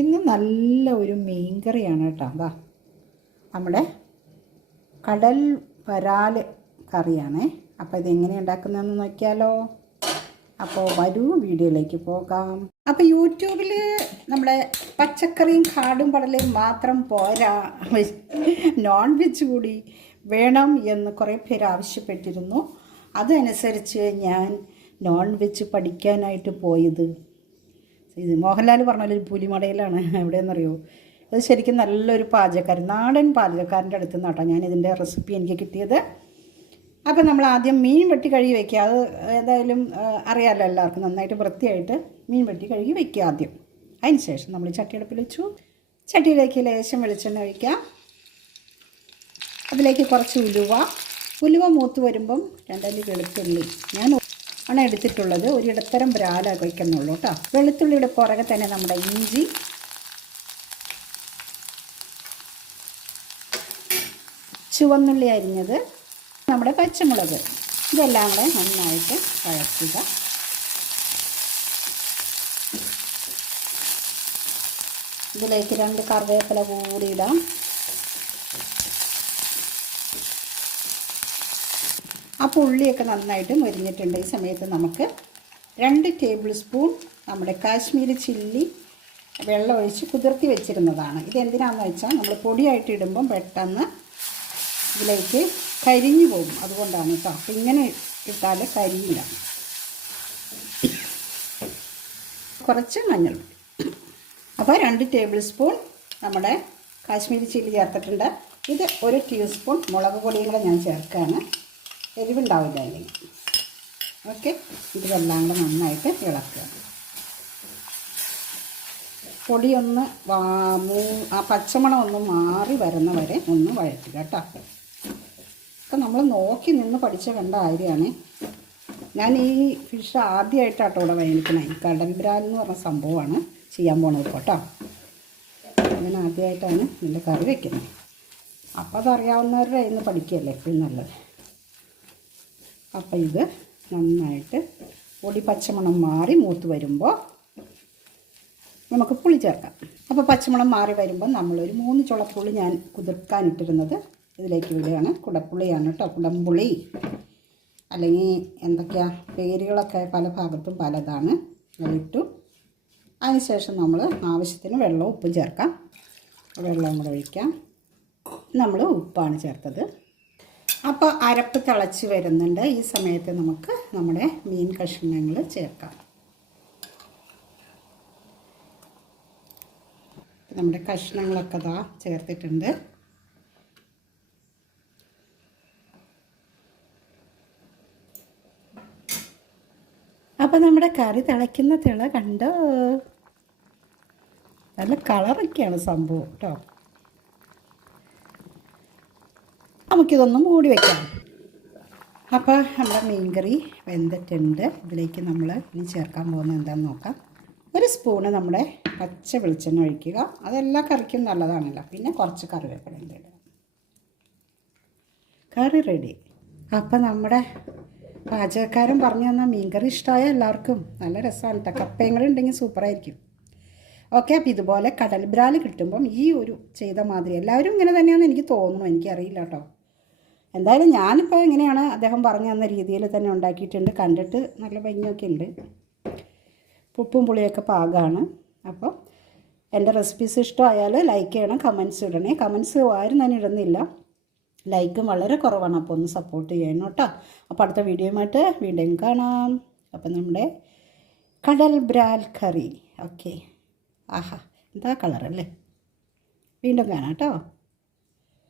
ഇന്ന് നല്ല ഒരു മീൻ കറിയാണ് കേട്ടോ. അതാ നമ്മുടെ കടൽ വരാൽ കറിയാണേ. അപ്പോൾ ഇതെങ്ങനെ ഉണ്ടാക്കുന്നതെന്ന് നോക്കിയാലോ? അപ്പോൾ വരൂ വീഡിയോയിലേക്ക് പോകാം. അപ്പോൾ യൂട്യൂബിൽ നമ്മുടെ പച്ചക്കറിയും കാടും പടലയും മാത്രം പോരാ. നോൺ വെജ് കൂടി വേണം എന്ന് കുറേ പേര് ആവശ്യപ്പെട്ടിരുന്നു. അതനുസരിച്ച് ഞാൻ നോൺ വെജ് പഠിക്കാനായിട്ട് പോയത് ഇത് മോഹൻലാൽ പറഞ്ഞൊരു പുലിമടയിലാണ്. എവിടെയെന്നറിയോ? അത് ശരിക്കും നല്ലൊരു പാചകക്കാരൻ നാടൻ പാചകക്കാരന്റെ അടുത്ത് നിന്നാട്ടോ ഞാൻ ഇതിന്റെ റെസിപ്പി എനിക്ക് കിട്ടിയത്. അപ്പം നമ്മൾ ആദ്യം മീൻ വെട്ടി കഴുകി വയ്ക്കുക അത് എന്തായാലും അറിയാമല്ലോ എല്ലാവർക്കും നന്നായിട്ട് വൃത്തിയായിട്ട് മീൻ വെട്ടി കഴുകി വയ്ക്കുക ആദ്യം. അതിന് ശേഷം നമ്മൾ ചട്ടിയടുപ്പിൽ വെച്ചു. ചട്ടിയിലേക്ക് ലേശം വെളിച്ചെണ്ണ ഒഴിക്കാം അതിലേക്ക് കുറച്ച് ഉലുവ. ഉലുവ മൂത്ത് വരുമ്പം രണ്ടല്ലി വെളുത്തുള്ളി. ഞാൻ ആണ് എടുത്തിട്ടുള്ളത്. ഒരു ഇടത്തരം ബ്രാല വയ്ക്കുന്നുള്ളൂ കേട്ടോ. വെളുത്തുള്ളിയുടെ പുറകെ തന്നെ നമ്മുടെ ഇഞ്ചി. ചുവന്നുള്ളി അരിഞ്ഞത് നമ്മുടെ പച്ചമുളക്. ഇതെല്ലാം കൂടെ നന്നായിട്ട് വഴറ്റുക. ഇതിലേക്ക് രണ്ട് കറിവേപ്പില കൂടി ഇടാം. അപ്പോൾ ഉള്ളിയൊക്കെ നന്നായിട്ട് മൊരിഞ്ഞിട്ടുണ്ട്. ഈ സമയത്ത് നമുക്ക് രണ്ട് ടേബിൾ സ്പൂൺ നമ്മുടെ കാശ്മീരി ചില്ലി വെള്ളം ഒഴിച്ച് കുതിർത്തി വെച്ചിരുന്നതാണ്. ഇത് എന്തിനാണെന്ന് വെച്ചാൽ നമ്മൾ പൊടിയായിട്ട് ഇടുമ്പം പെട്ടെന്ന് ഇതിലേക്ക് കരിഞ്ഞു പോകും. അതുകൊണ്ടാണ് കേട്ടോ. അപ്പം ഇങ്ങനെ ഇട്ടാൽ കരിയില്ല കുറച്ച് മഞ്ഞൾ. അപ്പോൾ രണ്ട് ടേബിൾ സ്പൂൺ നമ്മുടെ കാശ്മീരി ചില്ലി ചേർത്തിട്ടുണ്ട്. ഇത് ഒരു ടീസ്പൂൺ മുളക് പൊടിയും കൂടെ ഞാൻ ചേർക്കുകയാണ്. എരിവുണ്ടാവില്ല അല്ലെങ്കിൽ ഓക്കെ? ഇതെല്ലാം കൂടെ നന്നായിട്ട് ഇളക്കുക. പൊടിയൊന്ന് ആ പച്ചമണം ഒന്ന് മാറി വരുന്ന വരെ ഒന്ന് വഴറ്റുക കേട്ടോ. അപ്പം നമ്മൾ നോക്കി നിന്ന് പഠിച്ച കണ്ട കാര്യമാണ്. ഞാൻ ഈ ഫിഷ് ആദ്യമായിട്ടാട്ടോ ഇവിടെ വേണിക്കണേ കടൽബ്രാൽ എന്ന് പറഞ്ഞ സംഭവമാണ് ചെയ്യാൻ പോണത് കേട്ടോ. ഞാൻ ആദ്യമായിട്ടാണ് ഇതിന്റെ കറി വയ്ക്കുന്നത് അപ്പോൾ അതറിയാവുന്നവരുടെ ഇന്ന് പഠിക്കുകയല്ലേ എപ്പോഴും നല്ലത്. അപ്പോൾ ഇത് നന്നായിട്ട് പൊടി പച്ചമണം മാറി മൂത്ത് വരുമ്പോൾ നമുക്ക് പുളി ചേർക്കാം. അപ്പോൾ പച്ചമണം മാറി വരുമ്പോൾ നമ്മളൊരു മൂന്ന് ചുളപ്പുള്ളി ഞാൻ കുതിർക്കാനിട്ടിരുന്നത് ഇതിലേക്ക് വിടുകയാണ്. കുടപ്പുള്ളിയാണ് കേട്ടോ കുടംപുളി അല്ലെങ്കിൽ എന്തൊക്കെയാ പേരുകളൊക്കെ പല ഭാഗത്തും പലതാണ്. അതിട്ടു അതിനുശേഷം നമ്മൾ ആവശ്യത്തിന് വെള്ളവും ഉപ്പും ചേർക്കാം. വെള്ളവും കൂടെ ഒഴിക്കാം. നമ്മൾ ഉപ്പാണ് ചേർത്തത്. അപ്പോൾ അരപ്പ് തിളച്ച് വരുന്നുണ്ട്. ഈ സമയത്ത് നമുക്ക് നമ്മുടെ മീൻ കഷ്ണങ്ങൾ ചേർക്കാം. നമ്മുടെ കഷ്ണങ്ങളൊക്കെ ദാ ചേർത്തിട്ടുണ്ട്. അപ്പോൾ നമ്മുടെ കറി തിളയ്ക്കുന്ന തിള കണ്ടോ? നല്ല കളറൊക്കെയാണ് സംഭവം കേട്ടോ നമുക്കിതൊന്ന് മൂടി വയ്ക്കാം അപ്പോൾ നമ്മുടെ മീൻകറി വെന്തിട്ടുണ്ട്. ഇതിലേക്ക് നമ്മൾ ഇനി ചേർക്കാൻ പോകുന്നത് എന്താണെന്ന് നോക്കാം. ഒരു സ്പൂണ് നമ്മുടെ പച്ച വെളിച്ചെണ്ണ ഒഴിക്കുക. അതെല്ലാ കറിക്കും നല്ലതാണല്ലോ. പിന്നെ കുറച്ച് കറിവേപ്പില ഇടുക. കറി റെഡി അപ്പം നമ്മുടെ പാചകക്കാരൻ പറഞ്ഞു തന്ന മീൻകറി ഇഷ്ടമായ എല്ലാവർക്കും നല്ല രസമാണ് കേട്ടോ കപ്പയും കൂടെ ഉണ്ടെങ്കിൽ സൂപ്പറായിരിക്കും. ഓക്കെ അപ്പോൾ ഇതുപോലെ കടൽ ബ്രാൽ കിട്ടുമ്പം ഈ ഒരു ചെയ്ത മാതിരി എല്ലാവരും ഇങ്ങനെ തന്നെയാണെന്ന് എനിക്ക് തോന്നുന്നു. എനിക്കറിയില്ല കേട്ടോ എന്തായാലും ഞാനിപ്പോൾ എങ്ങനെയാണ് അദ്ദേഹം പറഞ്ഞു തന്ന രീതിയിൽ തന്നെ ഉണ്ടാക്കിയിട്ടുണ്ട്. കണ്ടിട്ട് നല്ല ഭംഗിയൊക്കെ ഉണ്ട്. പുപ്പും പുളിയൊക്കെ പാകമാണ് അപ്പോൾ എന്റെ റെസിപ്പീസ് ഇഷ്ടമായാൽ ലൈക്ക് ചെയ്യണം കമൻസ് ഇടണേ. കമൻസ് ആരും തന്നെ ഇടുന്നില്ല. ലൈക്കും വളരെ കുറവാണ്. അപ്പോൾ ഒന്ന് സപ്പോർട്ട് ചെയ്യണം കേട്ടോ. അപ്പോൾ അടുത്ത വീഡിയോയുമായിട്ട് വീണ്ടും കാണാം. അപ്പം നമ്മുടെ കടൽ ബ്രാൽ കറി. ഓക്കെ ആഹാ. എന്താ കളറല്ലേ വീണ്ടും കാണാം കേട്ടോ.